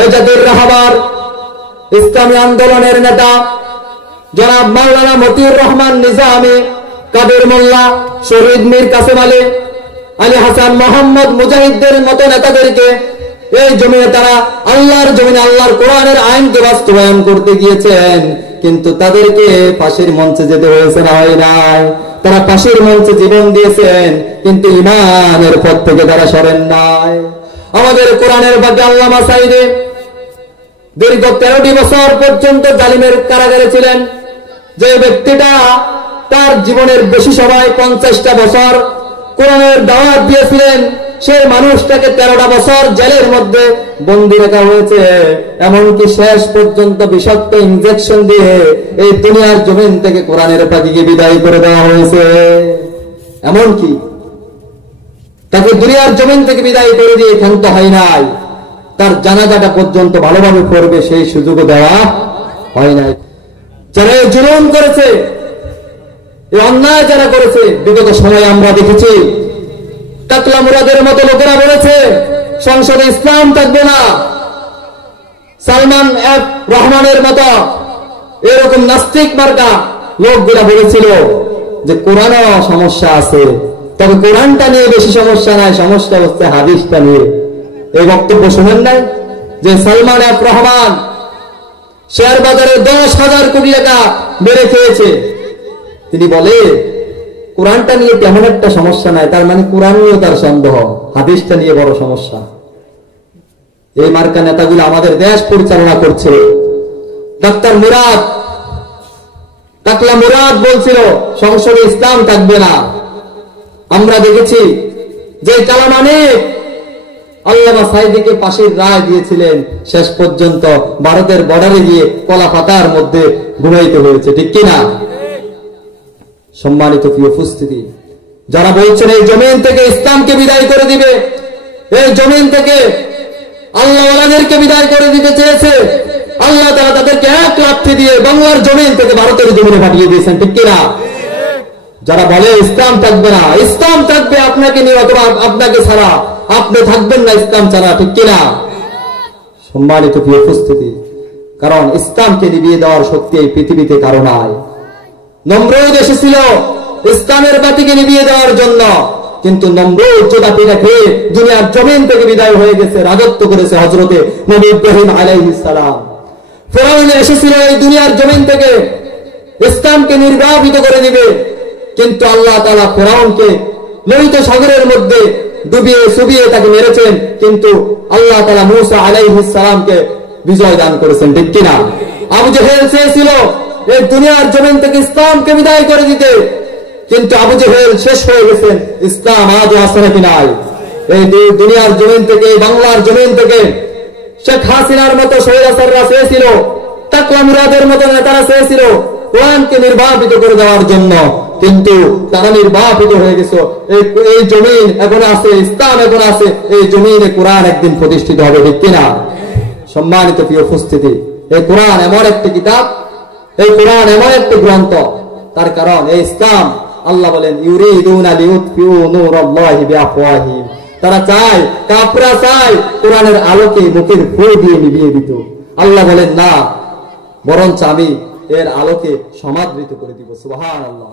এই জাতির রাহবার ইসলামী আন্দোলনের নেতা জনাব মাওলানা মতিউর রহমান নিজামী, কাদের মোল্লা, শহীদ মীর কাসেম আলী, আলী হাসান মোহাম্মদ মুজাহিদদের মতো নেতাদেরকে এই জমিনে তারা আল্লাহর জমিনে আল্লাহর কোরআনের আইনকে বাস্তবায়ন করতে গিয়েছেন, কিন্তু তাদেরকে ফাঁসির মঞ্চে যেতে হয়েছে না হয় নাই। তারা ফাঁসির মঞ্চে জীবন দিয়েছেন, কিন্তু ইমানের পথ থেকে তারা সরেন নাই। আমাদের কোরআনের বাদে আল্লামা সাঈদী দীর্ঘ 13টি বছর পর্যন্ত জালিমের কারাগারে ছিলেন। যে ব্যক্তিটা তার জীবনের বেশি সময় 50টা বছর কোরআনের দাওয়াত দিয়েছিলেন, সেই মানুষটাকে 13টা বছর জেলের মধ্যে বন্দী রাখা হয়েছে। এমনকি শেষ পর্যন্ত বিষাক্ত ইনজেকশন দিয়ে এই দুনিয়ার জমিন থেকে কোরআনের পাখিকে বিদায় করে দেওয়া হয়েছে। এমনকি তাকে দুনিয়ার জমিন থেকে বিদায় করে দিয়ে ক্ষান্ত হয় নাই, তার জানাজাটা পর্যন্ত ভালোভাবে পড়বে সেই সুযোগও দেওয়া হয় নাই। যারা এই জুলুম করেছে, এই অন্যায় যারা করেছে, বিগত সময়ে আমরা দেখেছি টাকলা মুরাদের মতো লোকেরা বলেছে সংসদে ইসলাম থাকবে না। সালমান এফ রহমানের মতো এরকম নাস্তিক মার্কা লোকগুলা বলেছিল যে কোরআনও সমস্যা আছে, তবে কোরআনটা নিয়ে বেশি সমস্যা নাই, সমস্যা হচ্ছে হাদিসটা নিয়ে। এই বক্তব্য শুনেন নাই যে সালমান এফ রহমান শেয়ার বাজারে 10,000 কোটি টাকা বেড়ে খেয়েছে। তিনি বলে কোরআনটা নিয়ে তেমন একটা সমস্যা নাই, তার মানে কোরআন নিয়েও তার সন্দেহ, হাদিসটা নিয়ে বড় সমস্যা। এই মার্কা নেতাগুলো আমাদের দেশ পরিচালনা করছে। ডাক্তার মুরাদ, টাকলা মুরাদ বলছিল সংসদে ইসলাম থাকবে না। আমরা দেখেছি যে কালামানি আল্লামা সাঈদীকে ফাঁসির রায় দিয়েছিলেন, শেষ পর্যন্ত ভারতের বর্ডারে গিয়ে কলা পাতার মধ্যে ঘুমাইতে হয়েছে, ঠিক কিনা? সম্মানিত প্রিয় উপস্থিতি, যারা বলছেন এই জমিন থেকে ইসলামকে বিদায় করে দিবে, এই জমিন থেকে আল্লাহওয়ালাদেরকে বিদায় করে দিতে চেয়েছে, আল্লাহ তাআলা তাদেরকে এক লাথি দিয়ে বাংলার জমিন থেকে ভারতের জমিনে পাঠিয়ে দিয়েছেন, ঠিক কিনা? যারা বলে ইসলাম থাকবে না, ইসলাম থাকবে আপনাকে নিয়ে অথবা আপনাকে ছাড়া, আপনি থাকবেন না ইসলাম ছাড়া, ঠিক কিনা? সম্মানিত প্রিয় উপস্থিতি, কারণ ইসলামকে নিভিয়ে দেওয়ার শক্তি এই পৃথিবীতে কারো নাই। নমরুদ এসেছিল ইসলামের বাতিকে নিভিয়ে দেওয়ার জন্য, কিন্তু নমরুদ জোড়া পিঠা খেয়ে দুনিয়ার জমিন থেকে বিদায় হয়ে গেছে, রাজত্ব করেছে হযরতে নবী ইব্রাহিম আলাইহিস সালাম। ফিরআউন এসেছিল এই দুনিয়ার জমিন থেকে ইসলামকে নির্বাপিত করে দিবে, কিন্তু আল্লাহ তাআলা ফিরআউনকে লোহিত সাগরের মধ্যে ডুবিয়ে সুবিয়ে তাকে মেরেছেন, কিন্তু আল্লাহ তাআলা মূসা আলাইহিস সালামকে বিজয় দান করেছেন, ঠিক কিনা? আবু জেহেল চেয়েছিল এই দুনিয়ার জমিন থেকে ইসলামকে বিদায় করে দিতে, কিন্তু আবু জেহেল শেষ হয়ে গেছেন, ইসলাম আজও আছে নাকি নাই? এই দুনিয়ার জমিন থেকে, বাংলার জমিন থেকে শেখ হাসিনার মতো স্বৈরাচাররা চেয়েছিল, টাকলা মুরাদের মতো নেতারা চেয়েছিল কোরআনকে নির্বাপিত করে দেওয়ার জন্য, কিন্তু তারা নির্বাপিত হয়ে গেছে। এই জমিন এখন আছে, ইসলাম এখন আছে, এই জমিনে কোরআন একদিন প্রতিষ্ঠিত হবে, ঠিক কিনা? সম্মানিত প্রিয় উপস্থিতি, এই কোরআন এমন একটি কিতাব, এই কোরআন এমন একটি গ্রন্থ, তার কারণ এই ইসলাম, আল্লাহ বলেন ইউরিদুনা লিউতফিউ নূরাল্লাহি বিআফওয়াহিহিম, তারা চায়, কাফেররা চায় কোরআনের আলোকে মুখের ফু দিয়ে নিভিয়ে দিত। আল্লাহ বলেন না, বরঞ্চ আমি এর আলোকে সমাদৃত করে দিব। সুবহানাল্লাহ।